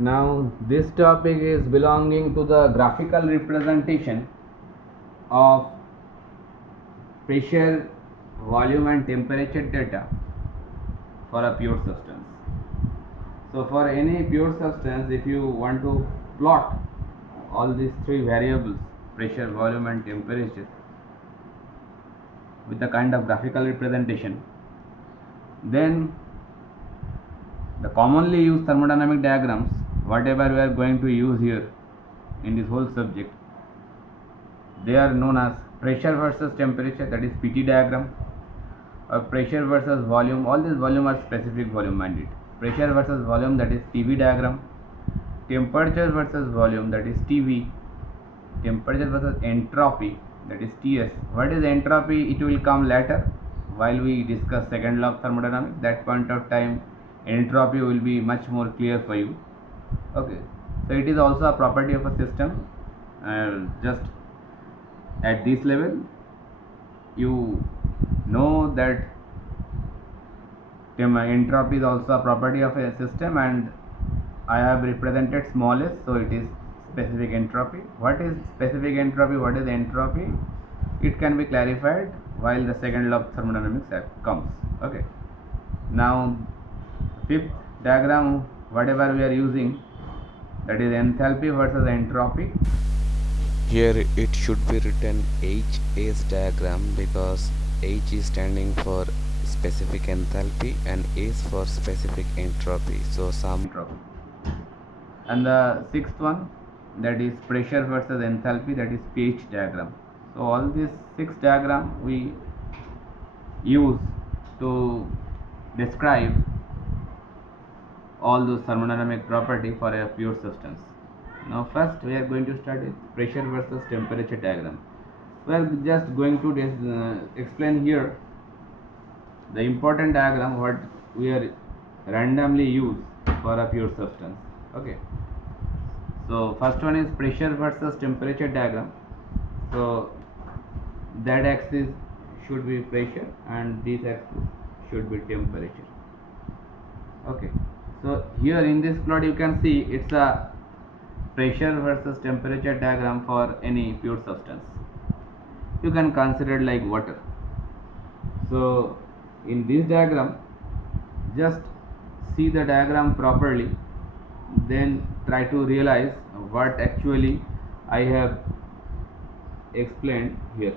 Now this topic is belonging to the graphical representation of pressure, volume and temperature data for a pure substance. So for any pure substance, if you want to plot all these three variables, pressure, volume and temperature, with the kind of graphical representation, then the commonly used thermodynamic diagrams, whatever we are going to use here in this whole subject, they are known as pressure versus temperature, that is PT diagram, or pressure versus volume. All these volume are specific volume minded. Pressure versus volume, that is PV diagram. Temperature versus volume, that is TV. Temperature versus entropy, that is TS. What is entropy? It will come later while we discuss second law of thermodynamics. That point of time entropy will be much more clear for you. Okay, so it is also a property of a system. Just at this level you know that entropy is also a property of a system, and I have represented small s, so it is specific entropy. What is specific entropy? What is entropy? It can be clarified while the second law of thermodynamics comes. Okay, now fifth diagram, whatever we are using, that is enthalpy versus entropy. Here it should be written HS diagram because H is standing for specific enthalpy and S for specific entropy. So some entropy. And the sixth one, that is pressure versus enthalpy, that is pH diagram. So all these six diagram we use to describe all those thermodynamic property for a pure substance. Now first we are going to start with pressure versus temperature diagram. We are just going to explain here the important diagram what we are randomly use for a pure substance. Okay, so first one is pressure versus temperature diagram. So that axis should be pressure and this axis should be temperature. Okay, so here in this plot you can see it's a pressure versus temperature diagram for any pure substance. You can consider like water. So in this diagram, just see the diagram properly, then try to realize what actually I have explained here.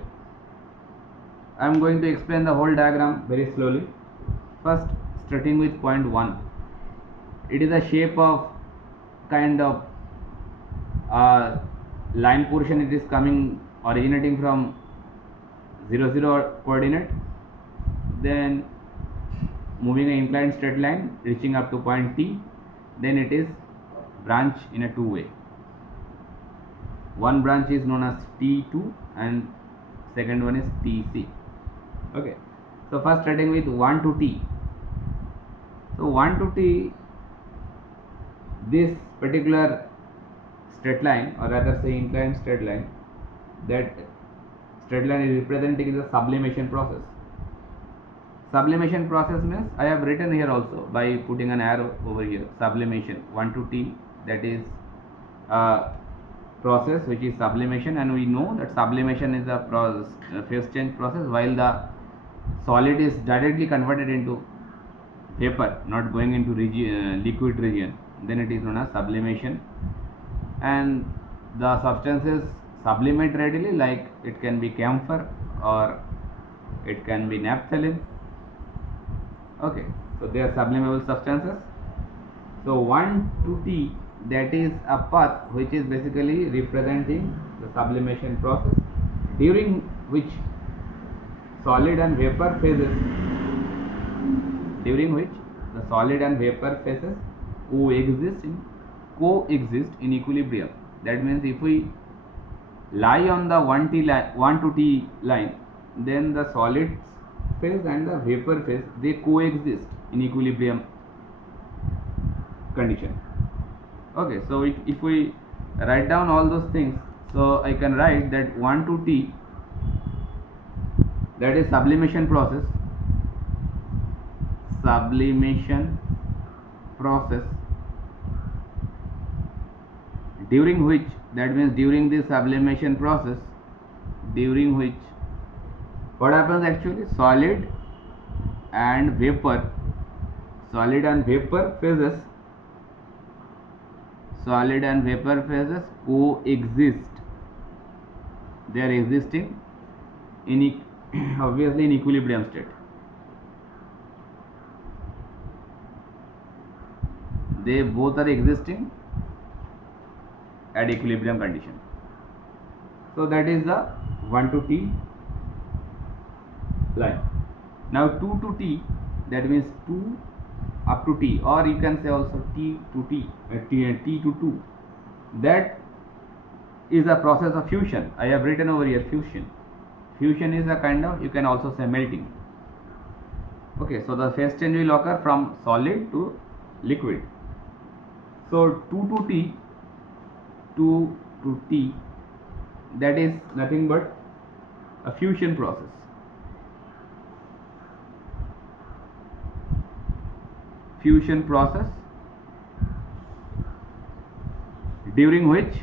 I am going to explain the whole diagram very slowly. First, starting with point 1, it is a shape of kind of line portion. It is coming originating from 0 coordinate, then moving an inclined straight line reaching up to point T, then it is branch in a two-way. One branch is known as T2 and second one is TC. Okay, so first starting with 1 to T. So 1 to T, this particular straight line, or rather say inclined straight line, that straight line is representing the sublimation process. Sublimation process means I have written here also by putting an arrow over here. Sublimation 1 to T, that is a process which is sublimation, and we know that sublimation is a phase change process, while the solid is directly converted into vapor, not going into liquid region, then it is known as sublimation. And the substances sublimate readily, like it can be camphor or it can be naphthalene. Okay, so they are sublimable substances. So 1 to T, that is a path which is basically representing the sublimation process, during which solid and vapor phases coexist in equilibrium. That means if we lie on the 1 to T line, then the solid phase and the vapor phase, they coexist in equilibrium condition. Okay, so if we write down all those things, so I can write that 1 to T, that is sublimation process during which, that means during this sublimation process, during which what happens actually, solid and vapor phases coexist. They are existing in obviously in equilibrium state. They both are existing at equilibrium condition. So that is the 1 to t line. Now 2 to t, that means 2 up to t, or you can say also t to t, t to 2. That is a process of fusion. I have written over here fusion. Fusion is a kind of, you can also say melting. Okay, so the phase change will occur from solid to liquid. So 2 to t, 2 to t, that is nothing but a fusion process. Fusion process during which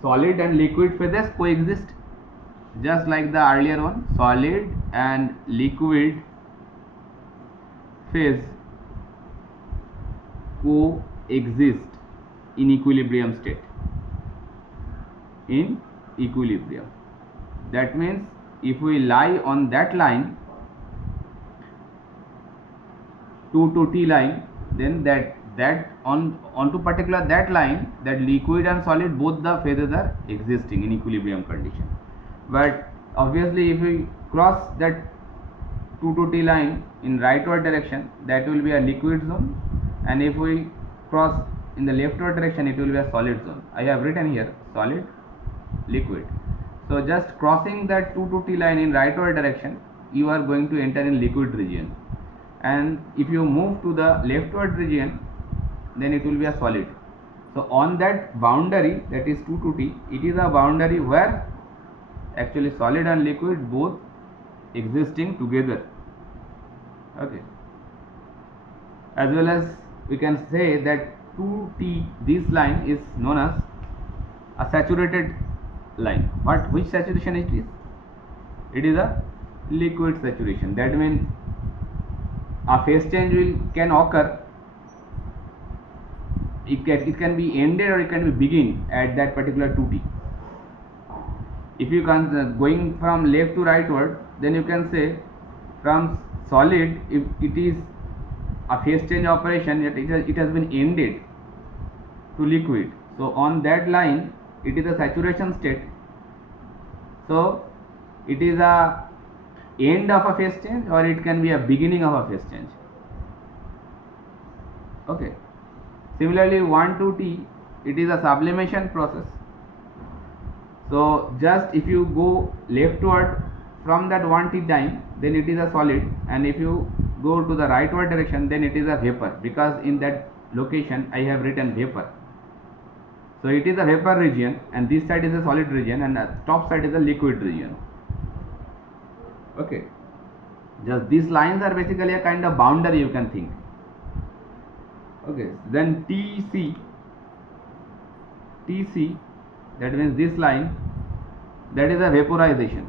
solid and liquid phases coexist, just like the earlier one. Solid and liquid phase coexist in equilibrium state. In equilibrium, that means if we lie on that line, 2 to t line, then that onto particular that line, that liquid and solid, both the phases are existing in equilibrium condition. But obviously if we cross that 2 to t line in rightward direction, that will be a liquid zone, and if we cross in the leftward direction, it will be a solid zone. I have written here solid, liquid. So just crossing that 2 to t line in rightward direction, you are going to enter in liquid region, and if you move to the leftward region, then it will be a solid. So on that boundary, that is 2 to t, it is a boundary where actually solid and liquid both existing together. Okay, as well as we can say that 2t, this line is known as a saturated line. Which saturation it is? It is a liquid saturation. That means a phase change can occur. It can be ended or it can be begin at that particular 2t. If you can going from left to rightward, then you can say from solid, if it is a phase change operation, it has been ended to liquid. So on that line, it is a saturation state. So it is a end of a phase change, or it can be a beginning of a phase change. Okay. Similarly, 1 to t, it is a sublimation process. So just if you go leftward from that 1t time, then it is a solid, and if you go to the rightward direction, then it is a vapor, because in that location I have written vapor. So it is a vapor region, and this side is a solid region, and the top side is a liquid region. Okay, just these lines are basically a kind of boundary, you can think. Okay, then TC, that means this line, that is a vaporization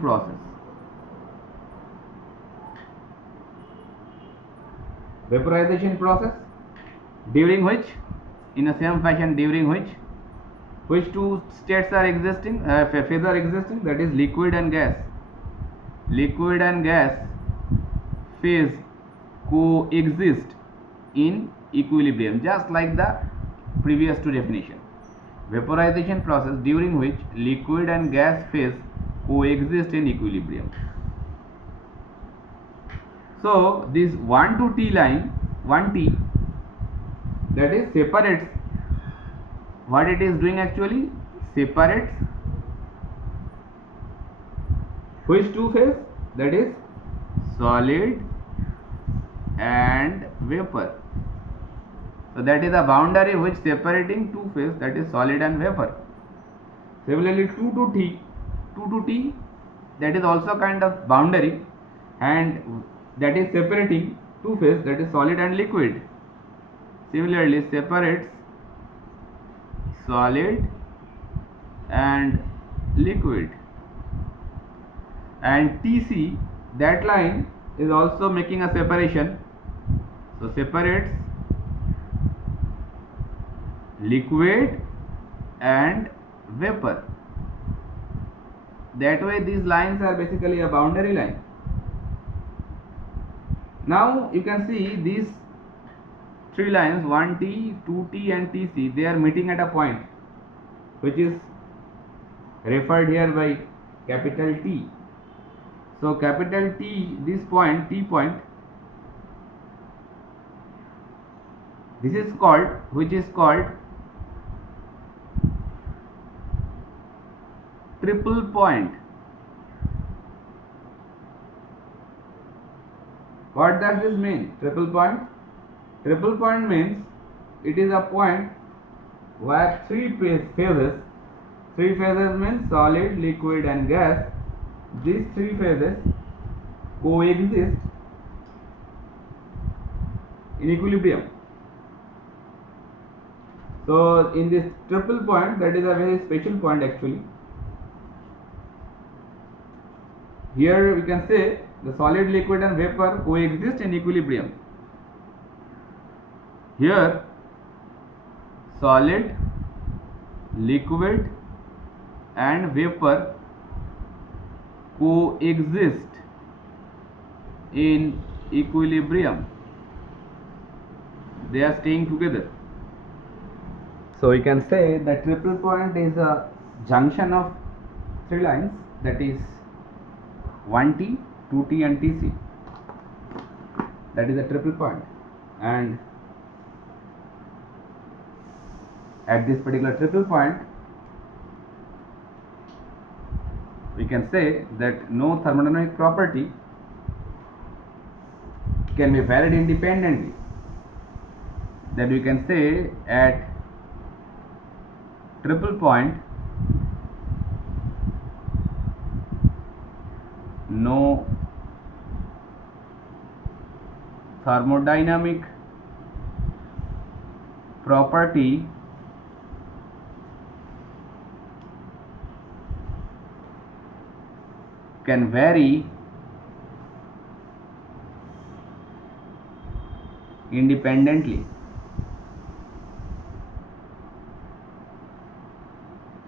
process. Vaporization process during which, in the same fashion, during which two states are existing, phase are existing, that is liquid and gas. Liquid and gas phase coexist in equilibrium, just like the previous two definition. Vaporization process during which liquid and gas phase coexist in equilibrium. So this 1 to t line, 1t, that is separates, what it is doing actually, separates which two phase, that is solid and vapor. So that is a boundary which separating two phase, that is solid and vapor. Similarly 2 to t, that is also kind of boundary, and that is separating two phase, that is solid and liquid. Similarly, separates solid and liquid. And TC, that line is also making a separation, so separates liquid and vapor. That way these lines are basically a boundary line. Now you can see these three lines, 1T, 2T and TC, they are meeting at a point which is referred here by capital T. So capital T, this point, T point, this is called, which is called triple point. What does this mean? Triple point? Triple point means it is a point where three phases means solid, liquid and gas, these three phases coexist in equilibrium. So in this triple point, that is a very special point actually. Here we can say the solid, liquid and vapor coexist in equilibrium. Here solid, liquid and vapor coexist in equilibrium. They are staying together. So we can say that triple point is a junction of three lines, that is 1T, 2T and TC. That is a triple point. And at this particular triple point, we can say that no thermodynamic property can be varied independently. Then we can say at triple point no thermodynamic property can vary independently.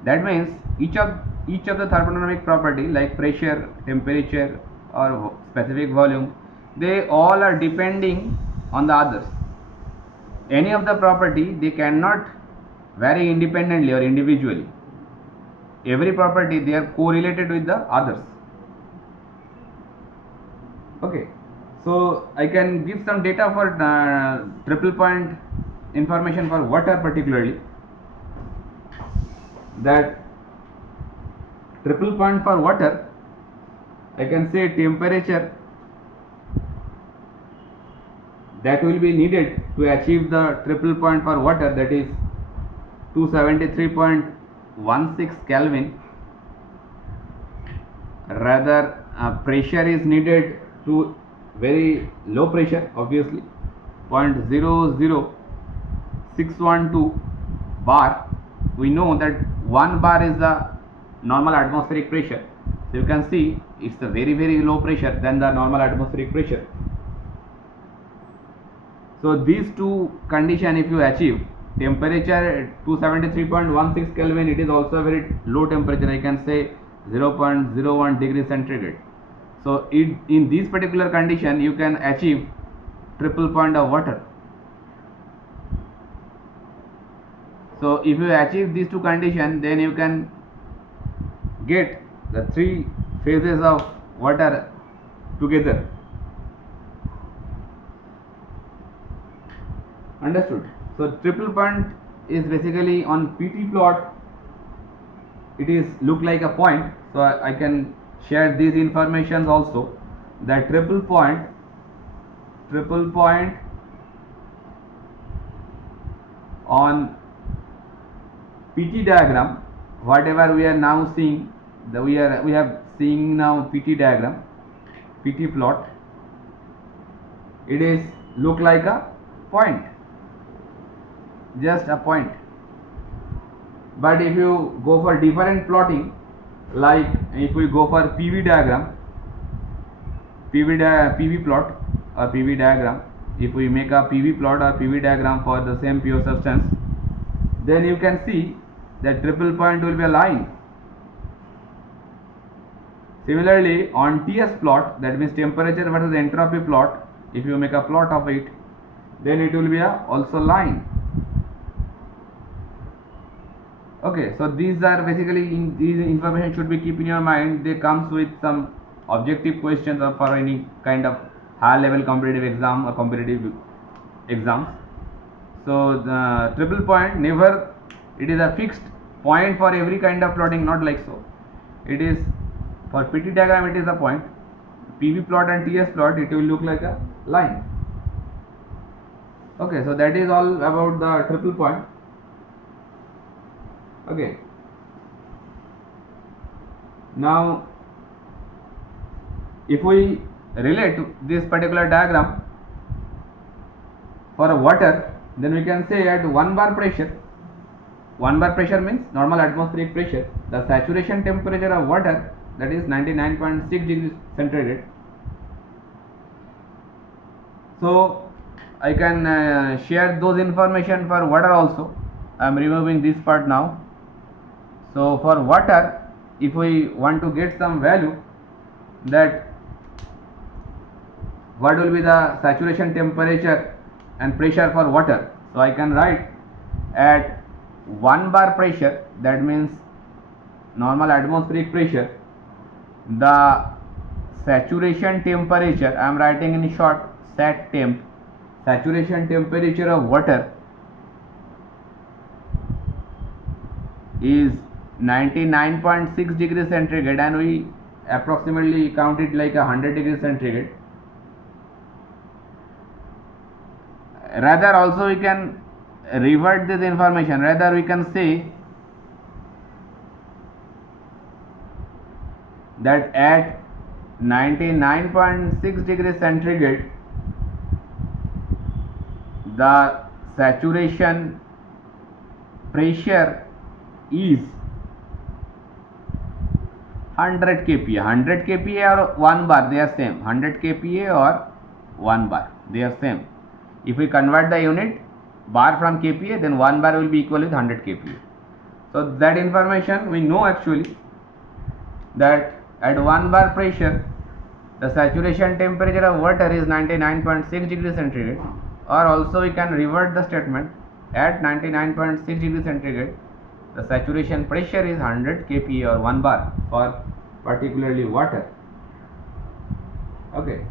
That means each of the thermodynamic property like pressure, temperature or specific volume, they all are depending on the others. Any of the property, they cannot vary independently or individually. Every property, they are correlated with the others. Okay, so I can give some data for triple point information for water particularly. That triple point for water, I can say temperature that will be needed to achieve the triple point for water, that is 273.16 Kelvin. Rather pressure is needed to very low pressure, obviously 0.00612 bar. We know that 1 bar is the normal atmospheric pressure, so you can see it's a very low pressure than the normal atmospheric pressure. So these two conditions if you achieve, temperature 273.16 Kelvin, it is also a very low temperature, I can say 0.01 degrees centigrade. So in this particular condition you can achieve triple point of water. So if you achieve these two conditions, then you can get the three phases of water together. Understood? So triple point is basically on PT plot, it is look like a point. So I can share these informations also, that triple point on PT diagram, whatever we are now seeing, we have seeing now PT diagram, PT plot. it is look like a point, just a point. But if you go for different plotting, like if we go for PV diagram, PV plot or PV diagram, if we make a PV plot or PV diagram for the same pure substance, then you can see that triple point will be a line. Similarly, on TS plot, that means temperature versus entropy plot, if you make a plot of it, then it will be a also line. Okay, so these are basically these information should be keep in your mind. They comes with some objective questions or for any kind of high level competitive exam or competitive exams. So the triple point never, it is a fixed point for every kind of plotting, not like so. It is for PT diagram, it is a point. PV plot and TS plot, it will look like a line. Okay, so that is all about the triple point. Okay, now if we relate this particular diagram for a water, then we can say at 1 bar pressure, 1 bar pressure means normal atmospheric pressure, the saturation temperature of water, that is 99.6 degrees centigrade. So I can share those information for water also. I am removing this part now. So for water, if we want to get some value, that what will be the saturation temperature and pressure for water, so I can write at 1 bar pressure, that means normal atmospheric pressure, the saturation temperature, I am writing in short sat temp, saturation temperature of water is 99.6 degrees centigrade, and we approximately count it like 100 degrees centigrade. Rather also we can revert this information, rather we can say that at 99.6 degrees centigrade the saturation pressure is 100 kPa. 100 kPa or 1 bar, they are same. 100 kPa or 1 bar, they are same. If we convert the unit bar from kPa, then 1 bar will be equal with 100 kPa. So that information we know actually, that at 1 bar pressure the saturation temperature of water is 99.6 degrees centigrade, or also we can revert the statement at 99.6 degrees centigrade the saturation pressure is 100 kPa or 1 bar for particularly water. Okay.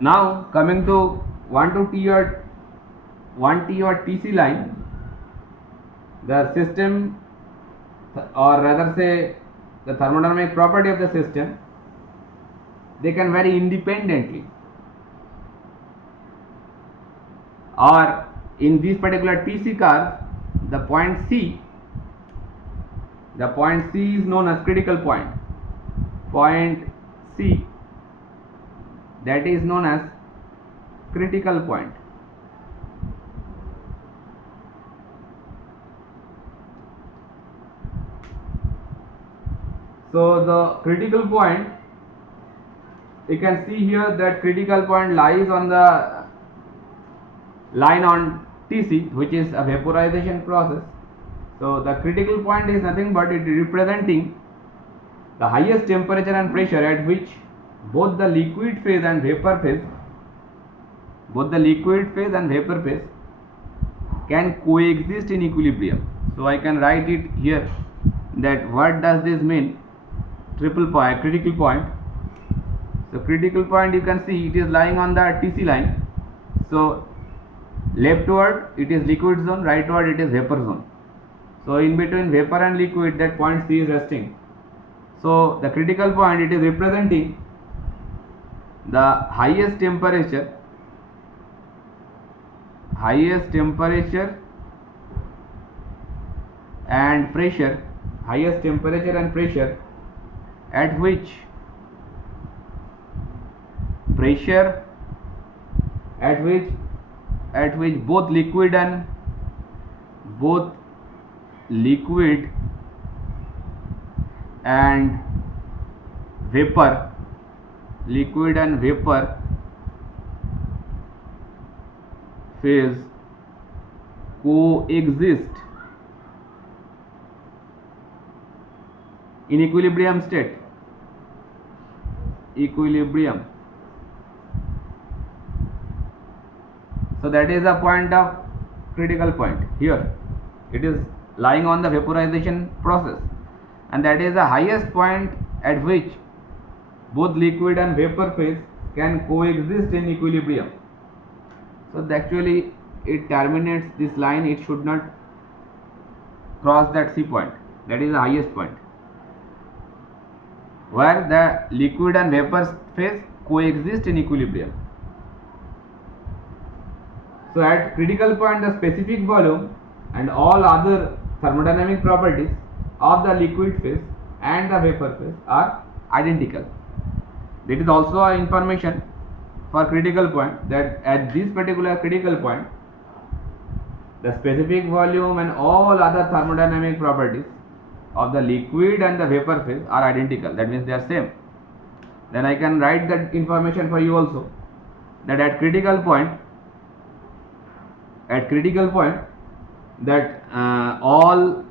Now coming to 1T or TC line, the system, or rather say the thermodynamic property of the system, they can vary independently, or in this particular TC curve, the point C is known as critical point. Point C, that is known as critical point. So the critical point, you can see here that critical point lies on the line on TC, which is a vaporization process. So the critical point is nothing but it representing the highest temperature and pressure at which both the liquid phase and vapor phase, can coexist in equilibrium. So I can write it here, that what does this mean? Triple point, critical point. So critical point, you can see it is lying on the TC line. So leftward it is liquid zone, rightward it is vapor zone. So in between vapor and liquid, that point C is resting. So the critical point, it is representing the highest temperature and pressure, at which pressure at which both liquid and vapor phase coexist in equilibrium state. So that is the point of critical point. Here it is lying on the vaporization process, and that is the highest point at which both liquid and vapor phase can coexist in equilibrium. So actually it terminates this line, it should not cross that C point. That is the highest point where the liquid and vapor phase coexist in equilibrium. So at critical point, the specific volume and all other thermodynamic properties of the liquid phase and the vapor phase are identical. That is also a information for critical point, that at this particular critical point the specific volume and all other thermodynamic properties of the liquid and the vapor phase are identical. That means they are same. Then I can write that information for you also, that at critical point that all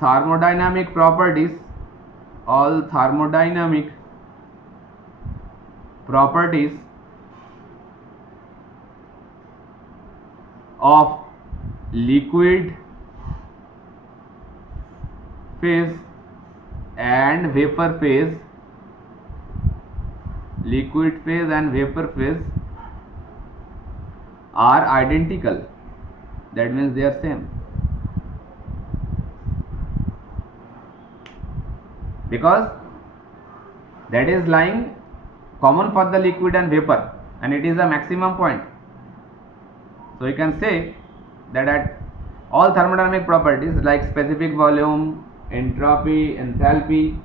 thermodynamic properties of liquid phase and vapor phase are identical. That means they are same, because that is lying common for the liquid and vapor, and it is the maximum point. So you can say that at all thermodynamic properties like specific volume, entropy, enthalpy,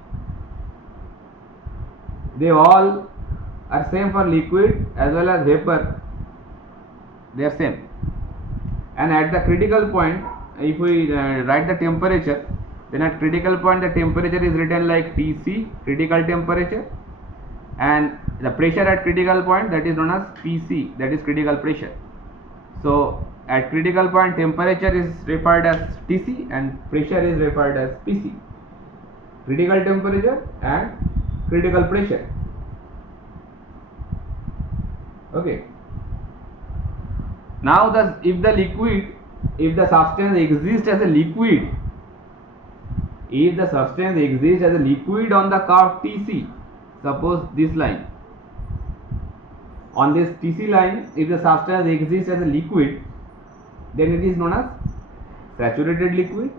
they all are same for liquid as well as vapor, they are same. And at the critical point, if we write the temperature, then at critical point the temperature is written like Tc, critical temperature, and the pressure at critical point, that is known as Pc, that is critical pressure. So at critical point temperature is referred as Tc and pressure is referred as Pc, critical temperature and critical pressure. Okay. Now if the substance exists as a liquid, on the curve Tc, suppose this line, on this Tc line, if the substance exists as a liquid, then it is known as saturated liquid,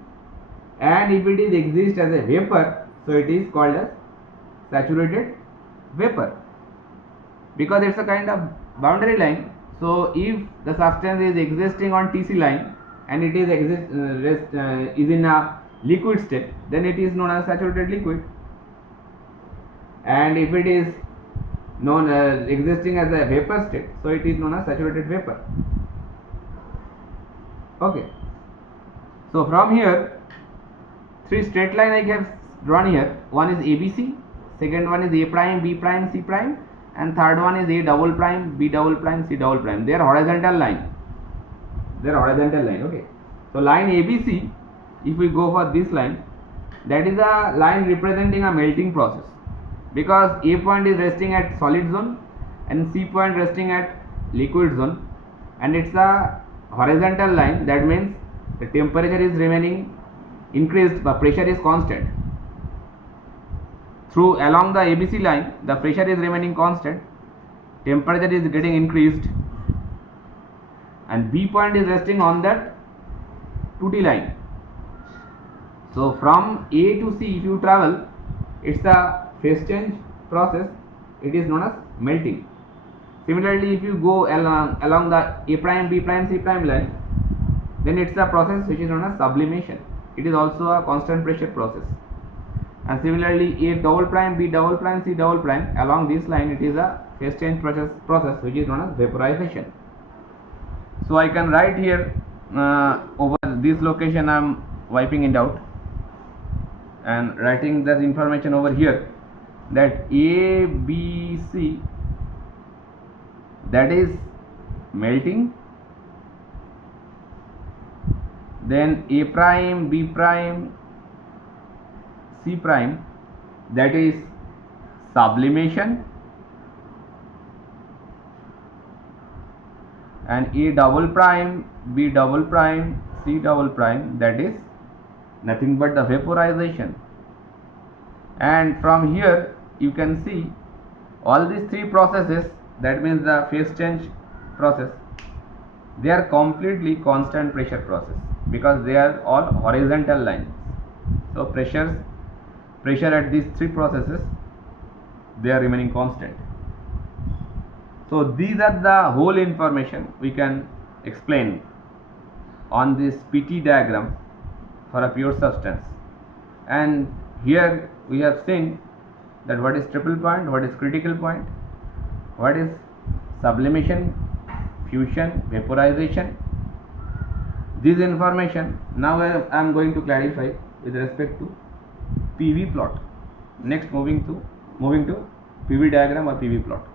and if it exists as a vapor, so it is called as saturated vapor, because it's a kind of boundary line. So if the substance is existing on Tc line and it is in a liquid state, then it is known as saturated liquid, and if it is known as existing as a vapor state, so it is known as saturated vapor. Okay. So from here, three straight line I have drawn here. One is ABC, second one is A prime, B prime, C prime, and third one is A double prime, B double prime, C double prime. They are horizontal line. Okay. So line ABC, if we go for this line, that is a line representing a melting process, because A point is resting at solid zone and C point resting at liquid zone, and it's a horizontal line. That means the temperature is remaining increased but pressure is constant. Along the ABC line, the pressure is remaining constant, temperature is getting increased, and B point is resting on that 2D line. So from A to C, if you travel, it's a phase change process, it is known as melting. Similarly, if you go along the A prime, B prime, C prime line, then it's a process which is known as sublimation. It is also a constant pressure process. And similarly A double prime, B double prime, C double prime, along this line it is a phase change process which is known as vaporization. So I can write here over this location I am wiping it out and writing that information over here, that A, B, C, that is melting, then A prime, B prime, C prime, that is sublimation, and A double prime, B double prime, C double prime, that is nothing but the vaporization. And from here you can see all these three processes, that means the phase change process, they are completely constant pressure process because they are all horizontal lines. So pressure at these three processes, they are remaining constant. So these are the whole information we can explain on this PT diagram for a pure substance. And here we have seen that what is triple point, what is critical point, what is sublimation, fusion, vaporization. This information now I am going to clarify with respect to PV plot. Next moving to PV diagram or PV plot.